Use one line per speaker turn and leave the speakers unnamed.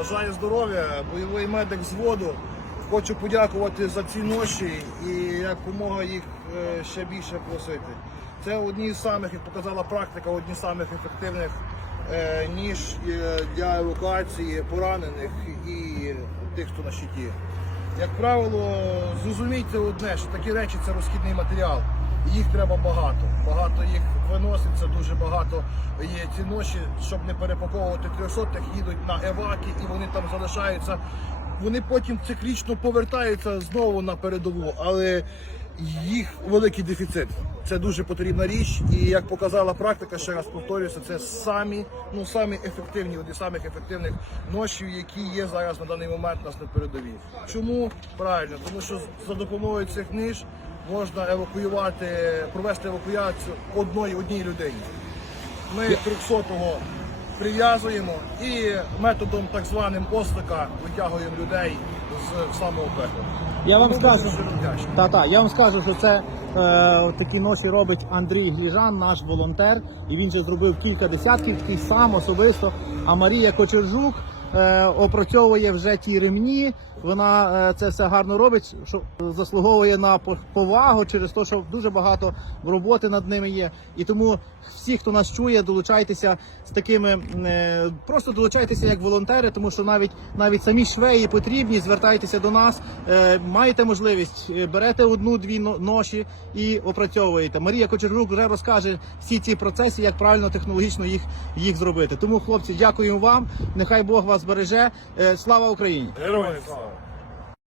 Бажаю здоров'я, бойовий медик зводу. Хочу подякувати за ці ноші і якомога їх е, ще більше просити. Це одні з самих, як показала практика, одні з самих ефективних е, ніж е, для евакуації поранених і тих, хто на щиті. Як правило, зрозумійте одне, що такі речі це розхідний матеріал. Їх треба багато. Багато їх виноситься, дуже багато є ці ноші, щоб не перепаковувати 300 їдуть на еваки і вони там залишаються. Вони потім циклічно повертаються знову на передову, але їх великий дефіцит. Це дуже потрібна річ, і як показала практика, ще раз повторюся, це самі, ну самі ефективні, одні з самих ефективних ношів, які є зараз на даний момент у нас на передовій. Чому правильно? Тому що за допомогою цих ниж можна евакуювати, провести евакуацію одної одній людині. Ми 300-го прив'язуємо і методом так званим ослика витягуємо людей з самого пекла.
Я вам скажу. Та та я вам скажу, що це е, такі ноші робить Андрій Гліжан, наш волонтер, і він же зробив кілька десятків, такий сам особисто. А Марія Кочержук опрацьовує вже ті ремні. Вона е, це все гарно робить, що заслуговує на повагу через те, що дуже багато роботи над ними є. І тому всі, хто нас чує, долучайтеся з такими, е, просто долучайтеся як волонтери, тому що навіть навіть самі швеї потрібні. Звертайтеся до нас, е, маєте можливість, е, берете одну-дві ноші і опрацьовуєте. Марія Кочергук вже розкаже всі ці процеси, як правильно технологічно їх, їх зробити. Тому, хлопці, дякуємо вам. Нехай Бог вас береже. Е, Слава Україні!
Героям слава!